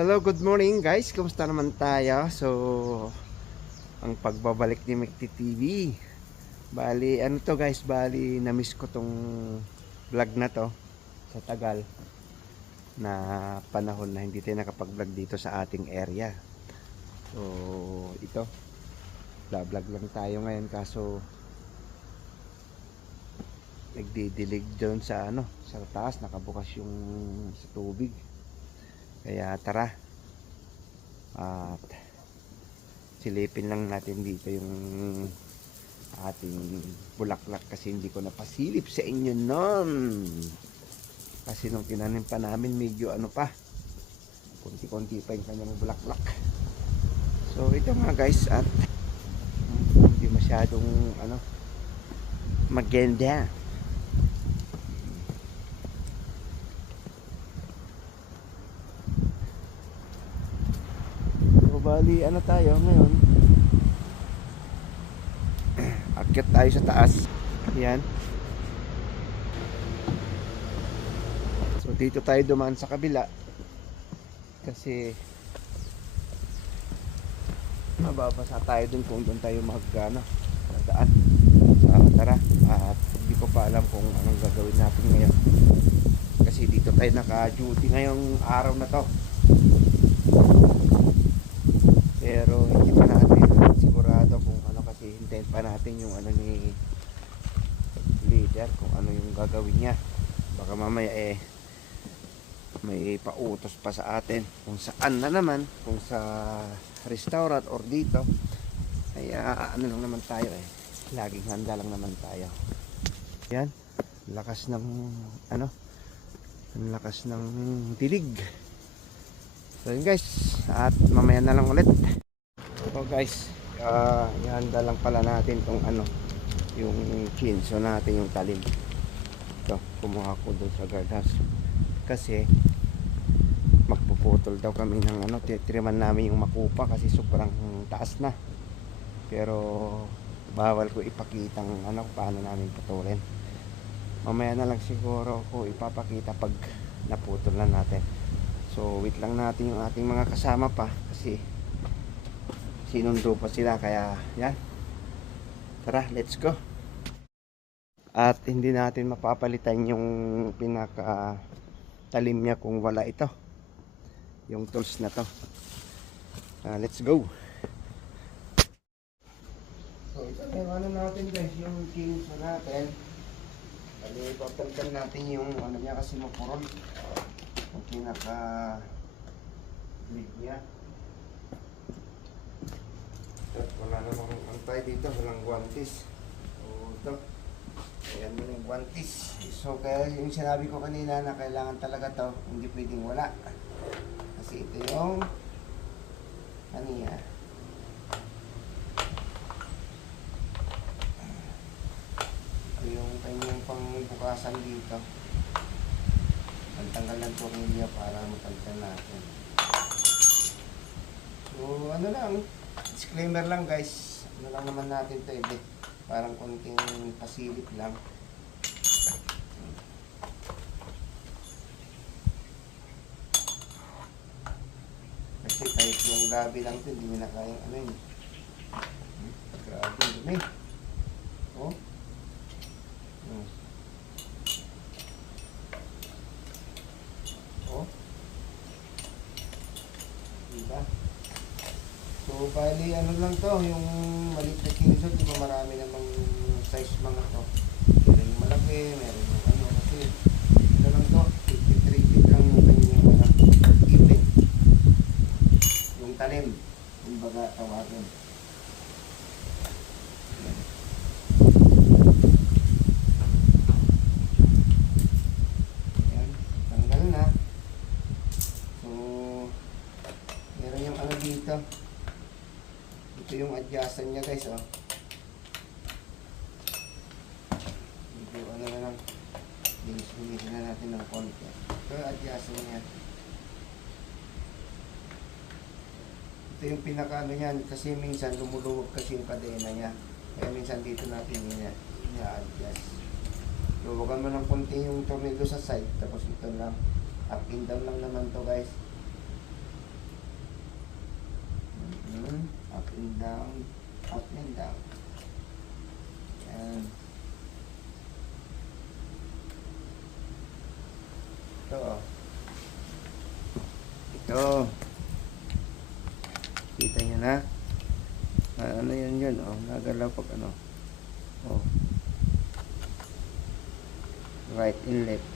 Hello, good morning guys. Kumusta naman tayo? So, ang pagbabalik ni Mekti TV. Bali, ano to guys? Bali, na-miss ko tong vlog na to sa tagal na panahon na hindi tayo nakapag-vlog dito sa ating area. So, ito. Vlog lang tayo ngayon kaso nagdidilig doon sa sa taas, nakabukas yung sa tubig. Kaya tara. At silipin lang natin dito yung ating bulaklak kasi hindi ko napasilip sa inyo nun. Kasi nung tinanim pa namin medyo konti-konti pa yung kanyang bulaklak. So ito mga guys, at hindi masyadong maganda. Bali, tayo ngayon? Akyat tayo sa taas. Ayan. So, dito tayo dumaan sa kabila. Kasi mababasa tayo dun kung doon tayo magdaan. Tara. At hindi ko pa alam kung anong gagawin natin ngayon. Kasi dito tayo naka-duty ngayong araw na to. Pero hindi pa natin sigurado kung kasi hintayin pa natin yung ni leader kung ano yung gagawin niya. Baka mamaya may pautos pa sa atin kung saan na naman, kung sa restaurant or dito. Kaya lang naman tayo laging handa lang naman tayo. Yan, lakas ng ang lakas ng dilig. So yun guys, at mamaya na lang ulit. So guys, ihanda lang pala natin tong yung chinso natin, yung talim. Ito, kumuha ko doon sa guardhouse. Kasi magpuputol daw kami ng titiriman namin yung makupa kasi sobrang taas na. Pero bawal ko ipakitang paano namin putulin. Mamaya na lang siguro ko ipapakita pag naputol na natin. So wait lang natin yung ating mga kasama pa kasi sinundo pa sila, kaya yan. Tara, let's go. At hindi natin mapapalitan yung pinaka talim niya kung wala ito, yung tools na to. Let's go. So ito yung natin guys, yung kinso natin. Papalitan natin yung niya kasi mapurol yung pinaka lead niya. At wala namang antay dito, walang guantes. So ito, ayan mo yung guantes. So kaya yung sinabi ko kanina na kailangan talaga to, hindi pwedeng wala. Kasi ito yung niya, ito yung kanyang pangbukasan dito. Pantanggal ng tornilyo para mapalitan natin. So lang, disclaimer lang guys, lang naman natin to parang konting pasilip lang. Kasi kahit yung gabi lang to, hindi na kayang grabe dumi. Oh. Oh. Diba? So bali lang to, yung maliit na kinso, di ba marami namang size mga to. Meron yung malaki, meron yung kasi lang to, 53 feet lang yung kanyang ipit. Yung talim, yung baga tawagin. Yan, tanggal na. So meron yung dito. Ito yung adjustan niya guys, medyo na lang, bilis-bilisan na natin ng konti. Ito yung adjustan niya. Ito yung pinaka niyan, kasi minsan lumuluwag kasi yung kadena niya. Kaya minsan dito natin i-adjust. Luwagan mo ng konti yung tornilyo sa side, tapos ito lang, up and down lang naman to guys. Up and down. Up and down. Yan. Ito. Ito. Kita nyo na? Ano yun? Oh, nagalaw pag ano. Oh. Right and left.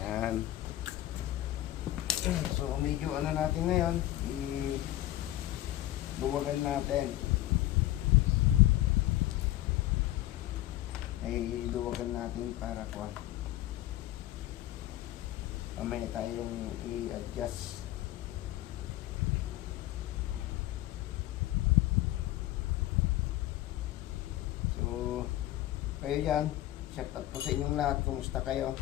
Yan. So, medyo ano natin ngayon, luwagan natin. Ay, luwagan natin para kuha. Mamaya tayong i-adjust. So, kayo dyan, shout out po sa inyong lahat. Kumusta kayo?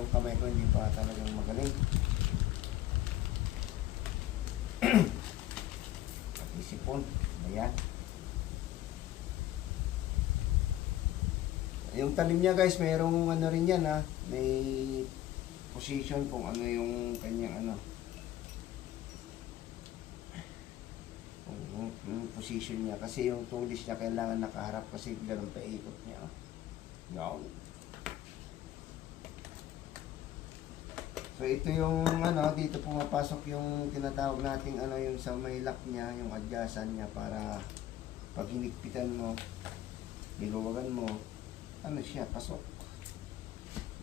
Yung kamay ko hindi pa talagang magaling. Pati sipon. Ayan. Yung talim niya guys, mayroong ano rin yan ha. May position kung ano yung kanyang ano. Yung position niya. Kasi yung tulis niya kailangan nakaharap kasi ganun pa ikot niya. Yan. So ito yung ano, dito pumapasok yung tinatawag nating ano, yung sa may lock niya, yung adjustan niya para pag hinigpitan mo, niluwagan mo, ano siya, pasok.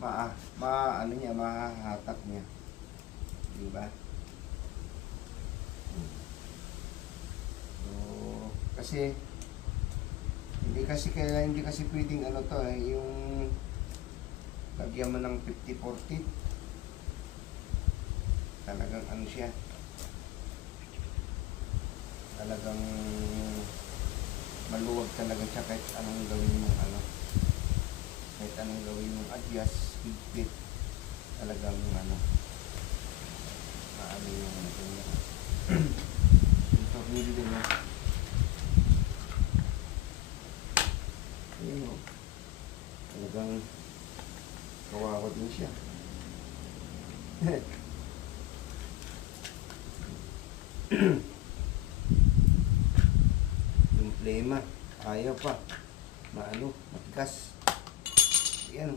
Ano niya, mahahatak niya. Di ba? So, kasi hindi kasi pwedeng ano to yung lagyan mo ng 50-40. Talagang ano siya, talagang maluwag talaga siya kahit anong gawin mong ano, kahit anong gawin mong adjust, higpit, talagang ano, maano yung ano niya. Yung tornilyo din na yun o, talagang kawawa din siya. Yung plema ayaw pa matigas. Yan.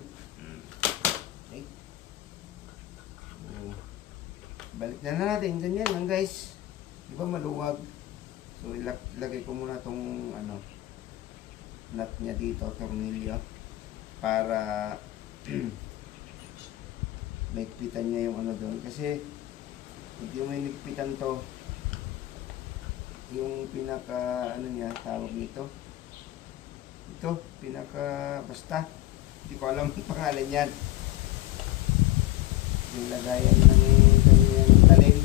Okay. Balik na natin ganyan lang guys, di ba maluwag. So ilagay ko muna tong ano nut niya dito, tornilyo, para maigpitan niya yung ano doon. Kasi hindi mo maigpitan to, yung pinaka ano niya, tawag nito, ito, pinaka basta hindi ko alam ang pangalan yan, yung lagayan ng kanyang talim.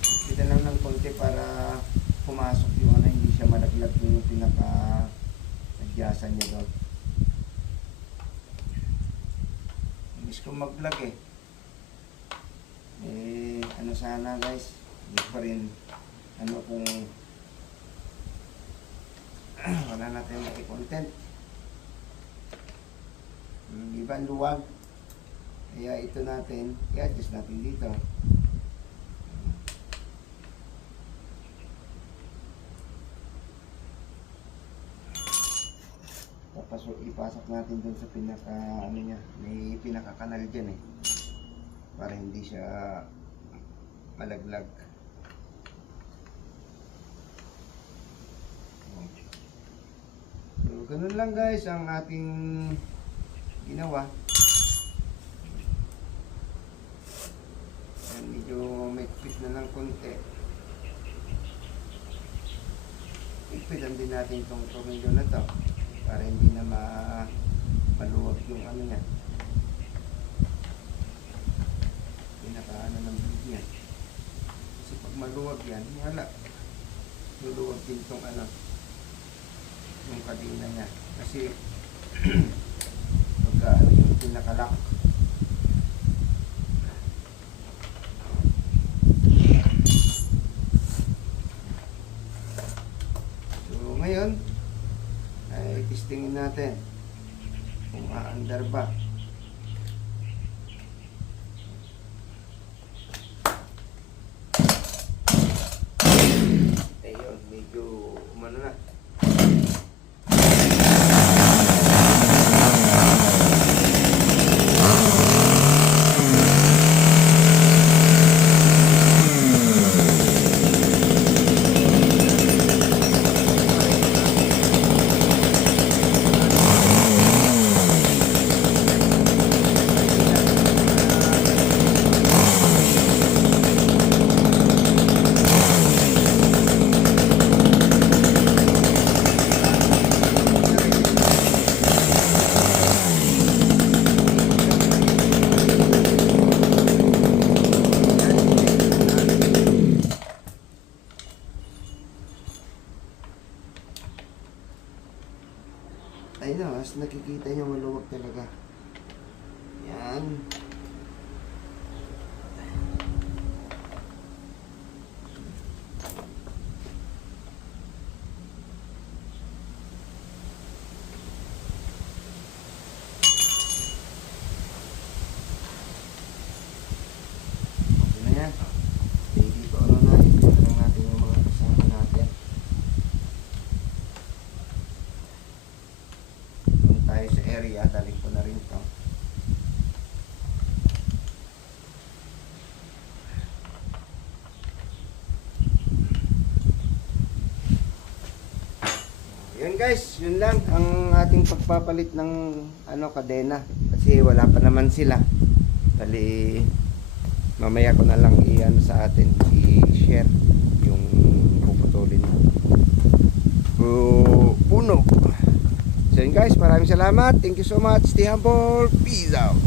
Igpitan lang ng konti para pumasok yung ano, hindi siya malaglag yung pinaka adjustan niya doon. Imbis ko mag-vlog ano sana guys, hindi pa rin ano kung wala natin maki-content, iba ang luwag, kaya ito natin i-adjust natin dito. Tapos ipasok natin dun sa pinaka ano niya, may pinaka kanal dyan para hindi siya malaglag. So ganun lang guys ang ating ginawa. Medyo may fit na ng konti. Ipitan din natin itong tornilyo na to para hindi na maluwag yung ano niya, pinakaano ng big niya. Kasi pag maluwag yan, wala, luluwag din itong ano, yung kadina niya. Kasi pagka ano yung pinakalock, so ngayon ay testingin natin kung guys, yun lang ang ating pagpapalit ng kadena kasi wala pa naman sila. Bali mamaya ko na lang sa atin i-share yung puputulin. Puno. So yun guys, maraming salamat. Thank you so much. Stay humble. Peace out.